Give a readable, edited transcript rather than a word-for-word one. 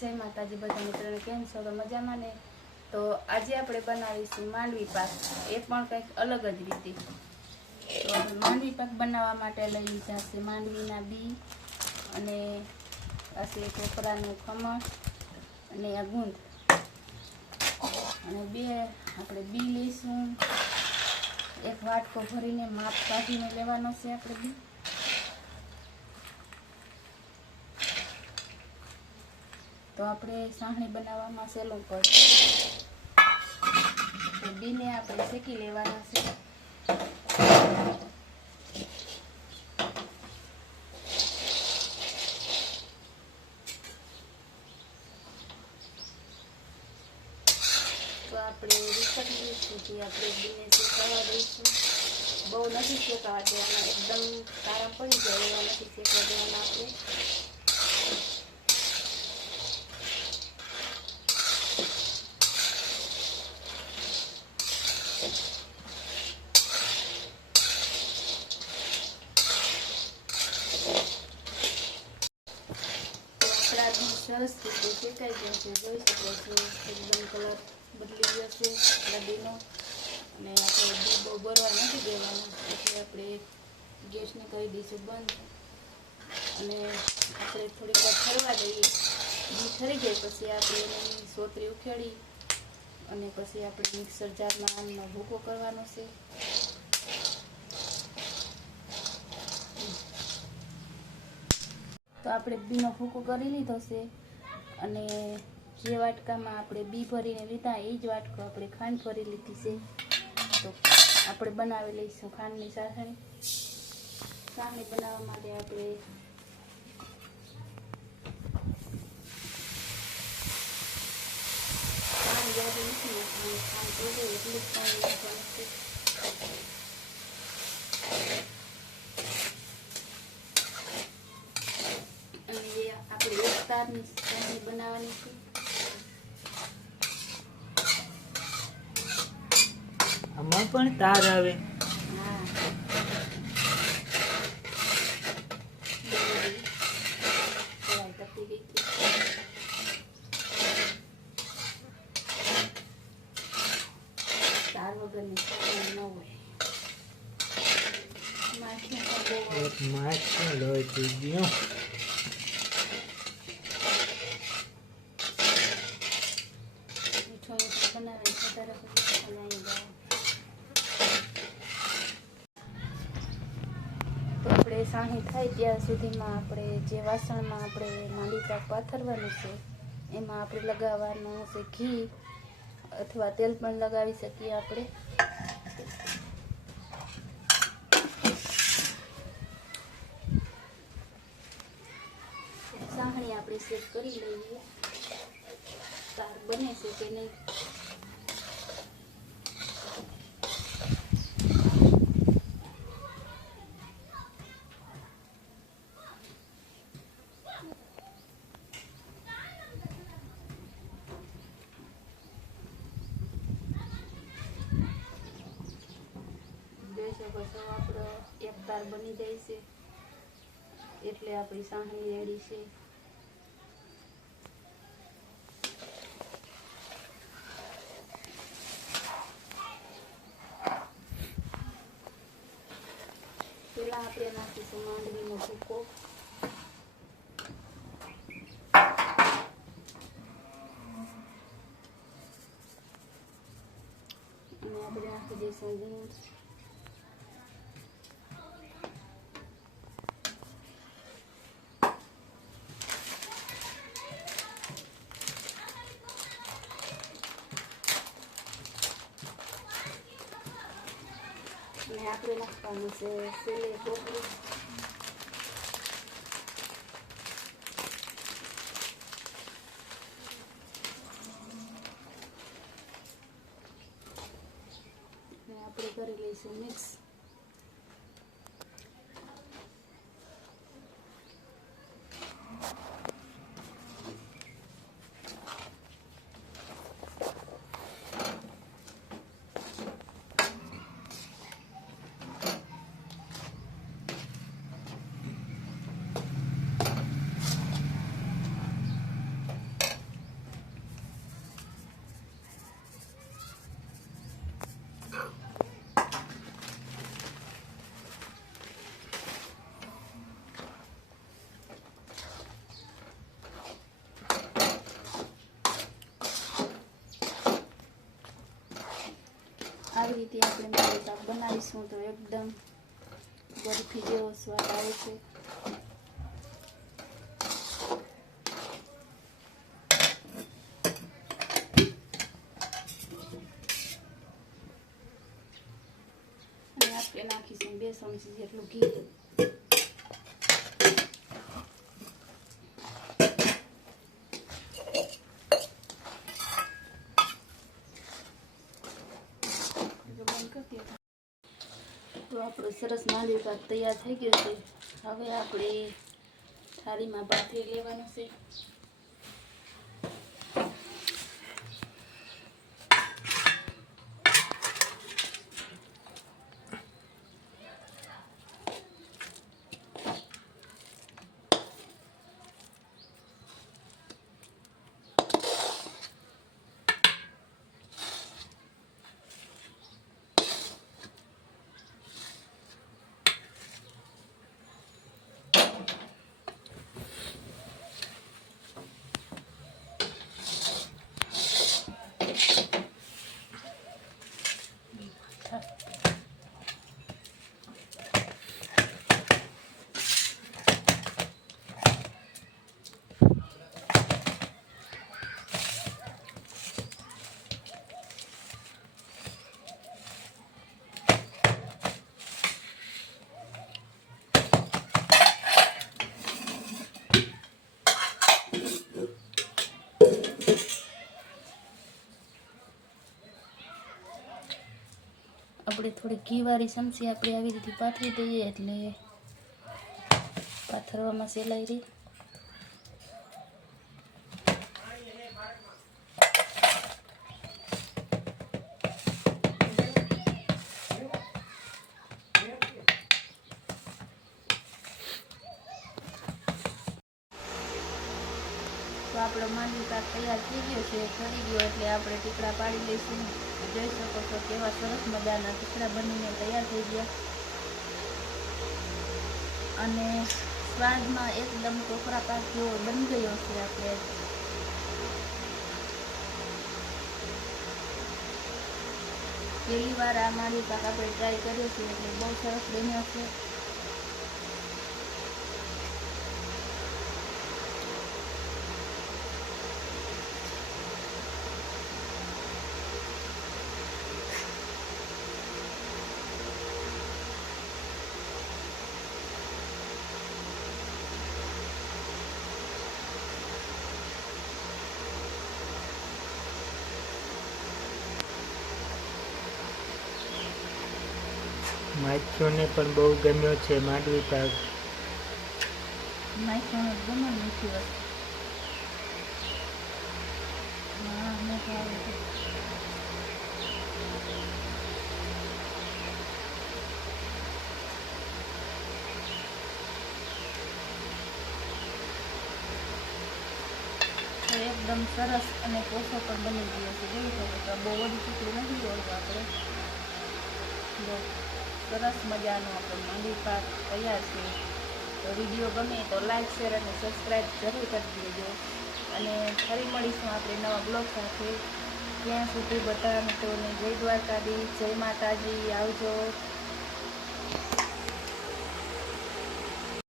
જય માતાજી બધા મિત્રોને, કેમ છો? તો મજામાં ને? તો આજે આપણે બનાવીશું માંડવી પાક, એ પણ કંઈક અલગ જ રીતે. તો માંડવી પાક બનાવવા માટે લઈ લીધા છે માંડવીના બી અને પાછી કોપરાનું ખમણ અને આ ગુંદ અને બે આપણે બી લઈશું. એક વાટકો ભરીને માપ કાઢીને લેવાનો છે આપણે બી. તો આપણે સાહણી બનાવવામાં સહેલું પડશે. તો બીને આપણે શેકી લેવાના છે. તો આપણે રીસકલી સુધી આપણે બીને શેકાવા દઈશું. બહુ નથી શેકાવા દેવાના, એકદમ કાળા પડી જાય એવા નથી શેકવા દેવાના આપણે. સરસ રીતે શેકાઈ ગયો છે, જોઈ શકો છો. એકદમ કલર બદલી ગયો છે આપણા બીનો. અને આપણે બી બહુ બરવા નથી દેવાના, એટલે આપણે ગેસને કરી દઈશું બંધ. અને આપણે થોડીક વાર ઠરવા દઈએ. બી ઠરી જાય પછી આપણે એની સોતરી ઉખેડી અને પછી આપણે મિક્સર જારમાં આમનો ભૂકો કરવાનો છે. તો આપણે બીનો ભૂકો કરી લીધો છે અને જે વાટકામાં આપણે બી ભરીને લીધા એ જ વાટકો આપણે ખાંડ ભરી લીધી છે. તો આપણે બનાવી લઈશું ખાંડની સાસણી. સાસણી બનાવવા માટે આપણે ખાંડ યાદ નથી નાખવાની, ખાંડ જોડે એટલું જ પાણી નાખવાનું છે. તારની સાસણી બનાવવાની છે. આમાં પણ તાર આવે. હા, તપી ગઈ હતી. તાર વગરની સાસણી ન હોય. માછનો લોહી થઈ ગયો. સાહણી થાય ત્યાં સુધીમાં આપણે જે વાસણમાં આપણે માંડવી પાક પાથરવાનું છે એમાં આપણે લગાવવાનું છે ઘી અથવા તેલ પણ લગાવી શકીએ આપણે. સાહણી આપણે સેટ કરી લઈએ, તાર બને છે કે નહીં. પછી આપણો એક તાર બની જાય છે એટલે આપણી સાહણી રેડી છે. પેલા આપણે નાખીશું માંડવીનો ભૂકો. અને આપણે નાખી દઈશું ગુંદ. અને આપણે નાખવાનું છે સેલે કોપરું. અને આપણે કરી લઈશું મિક્સ. આવી રીતે આપણે માંડવી પાક બનાવીશું તો એકદમ બરફી જેવો સ્વાદ આવે છે. અને આપણે નાખીશું 2 ચમચી જેટલું ઘી. તો આપણો સરસ માંડવી પાક તૈયાર થઈ ગયો છે. હવે આપણે થાળીમાં પાથરી લેવાનું છે. આપણે થોડી ઘીવાળી ચમચી આપણે આવી રીતે પાથરી દઈએ એટલે પાથરવામાં સહેલાઈ રહે. તો આપણો માંડવી પાક તૈયાર થઈ ગયો છે. કરી ગયો એટલે આપણે ટીકડા પાડી લઈશું. જોઈ શકો છો કેવા સરસ મજાના ટીકડા બનીને તૈયાર થઈ ગયા અને સ્વાદમાં એકદમ ટોકરા પાક જેવો બની ગયો છે. આપણે પહેલી વાર આ માંડવી પાક આપણે ટ્રાય કર્યો છે એટલે બહુ સરસ બન્યો છે. માછીઓને પણ બહુ ગમ્યો છે માંડવી પાક. નાખવાનો ગમે મીઠી વસ્તુ. હા મેં ખાવું છે. તો એકદમ સરસ અને કોસો પણ બની ગયો છે. જોઈ શકો છો બહુ બધું ટુકડું નથી જોયું આપણે. બહુ સરસ મજાનો આપણો માંડવી પાક તૈયાર છે. તો વિડીયો ગમે તો લાઈક શેર અને સબસ્ક્રાઈબ જરૂર કરી દેજો અને ફરી મળીશું આપણે નવા બ્લોગ સાથે. ત્યાં સુધી બધા મિત્રોને જય દ્વારકાધીશ, જય માતાજી, આવજો.